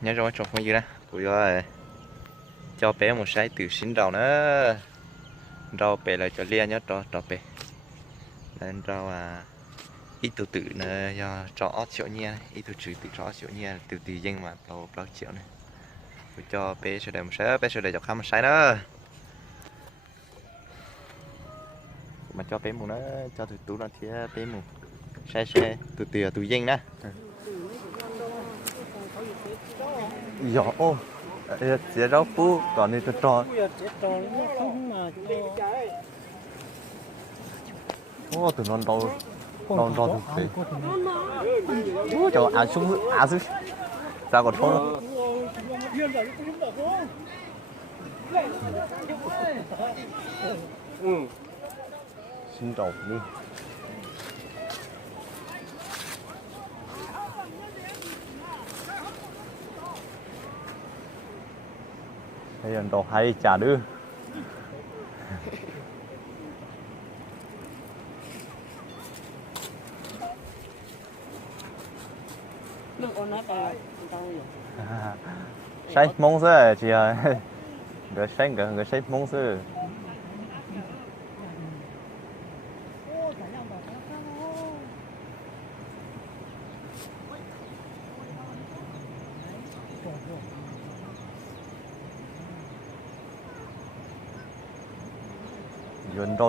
nhớ rồi trồng không gì đó bây giờ cho bé một trái từ xin rau nữa rau bé là cho lia nhớ cho bé nên rau ít từ từ nữa cho ót triệu nhia ít từ từ cho ót triệu nhia từ từ dân mà bao triệu này cho bé sẽ để một trái bé sẽ để cho khăm một trái nữa mà cho bé một nó cho từ tú nó thì bé một trái từ từ dân đó dạ ô chế rau phu còn đi cho ô từ non đâu thực tế ô cho ăn xuống ra còn thôi xin đầu đi hay là đồ hay trả đưa say mông sữa chị ơi người say người say mông sữa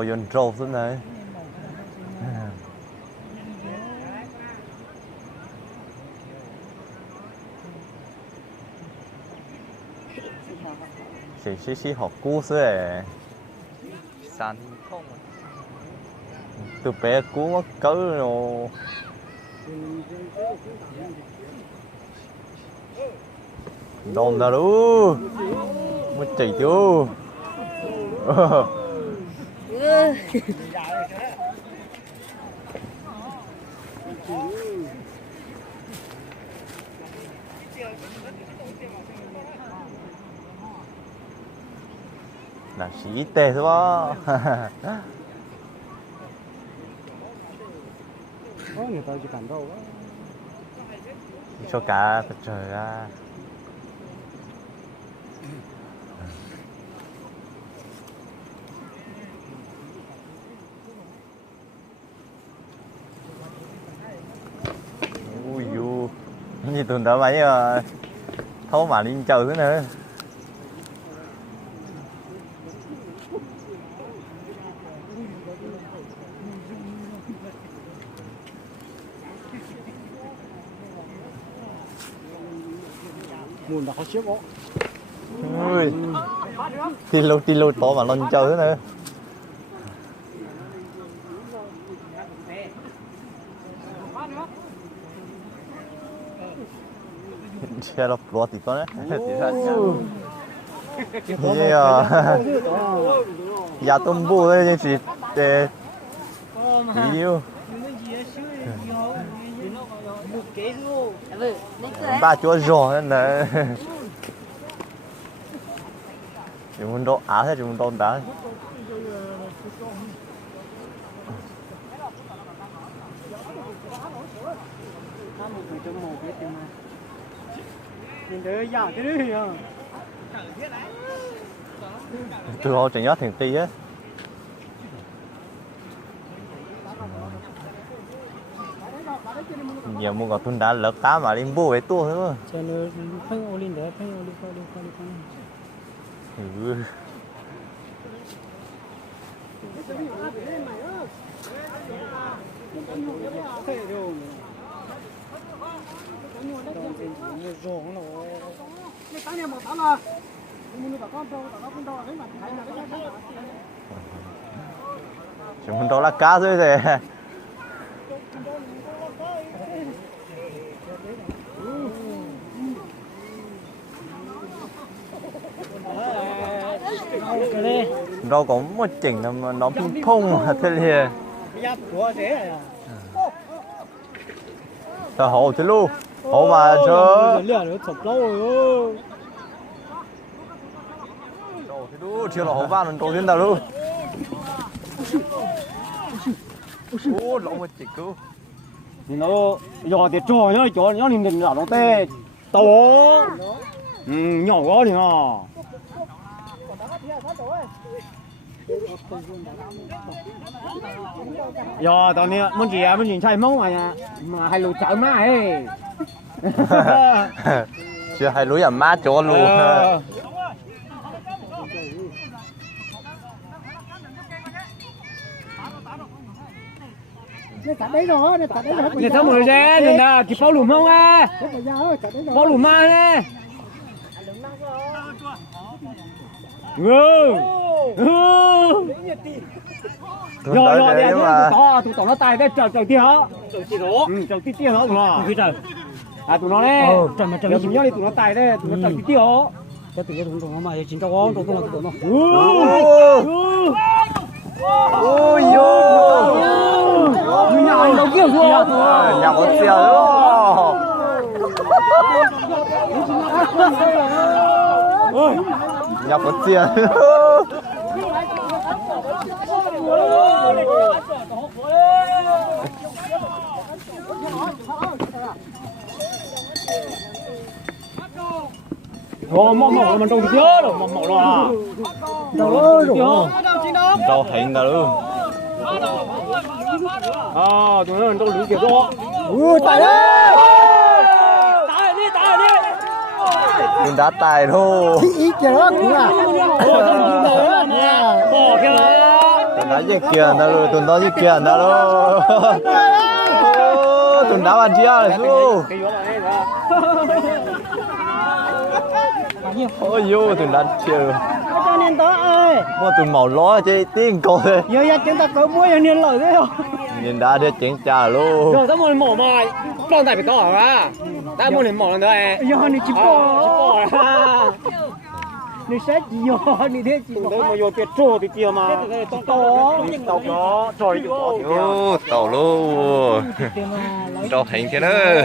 dồn trâu xuống này xí học cú sữa san không từ bé cú mất cỡ rồi đồn ra đủ mất chỉ chưa là sĩ tê thôi bó người ta chỉ cần đâu cho cả trời ra ui du như tuần đó mấy thấu mà đi chờ thế nữa nguồn đã có chiếc đó ui ti lô to mà lên chơi thế nữa xe đập lúa thì có đấy nhà tôm bù đây như chị để yêu ba chúa rò nên là chỉ muốn độ á hay chỉ muốn đòn đá từ hồi trình nhớ thành ti á nhiều mua còn thun đá lợt tá mà đi mua với tua thôi cho nó phanh ô lên đấy phanh ô lên chúng đó là cá rồi rồi đâu có một chỉnh mà nó ping pong thế thì trời hồ chứ luôn hồ mà chưa chưa là hồ ba mình trộn đến đâu luôn ô lộn một chỉnh cứu nó giờ thì trò nhá cho nó nhìn nó tê to. Nhỏ quá thì mà. Giờ tao nè, muốn gì chạy mông mà hay lùi chạy má ấy. Chưa hay lúa má chỗ luôn. Người ta mới ra, người ta kịp bao lùm không à? Bao lùm ma nè. Rồi đi tụi nó tay cái trời tia hả? Trời tia hả tụi nó? À tụi nó đấy. Giờ tụi nó đi tụi nó tay đấy, tụi nó trời tia hả? Cho tụi nó mà chính tao có tụi nó. Ôi yo. Nhà nó kia rồi. Nhà có tiền luôn. Nhà có tiền. Mỏ mình trồng chưa rồi, mỏ rồi. Đâu hình cả luôn. À, tụi nó trồng lưỡi kiểu đó. Tài đấy. Tài đi. Mình đã tài thôi. Ý kiểu đó cũng là. Bỏ kìa. Tụi nó gì kia nó luôn, tụi nó gì kia nó luôn. Tụi nó ăn chia rồi su. Ôi yo, tụi nó chia. Cho nên tớ ơi. Mà tụi màu ló chứ tiếng coi. Giờ chúng ta có muối nên lợi thế không? Nhìn đã được chén trà luôn. Rồi tao muốn mỏ mà con tại phải có hả? Tao muốn mỏ lần đấy. Giờ này chỉ bỏ. Này sẽ chỉ vô, này thế chỉ bỏ. Đấy mà vô tiệt trô thì kia mà. Tao có trời Ô, tàu luôn. Cho hình thế nữa.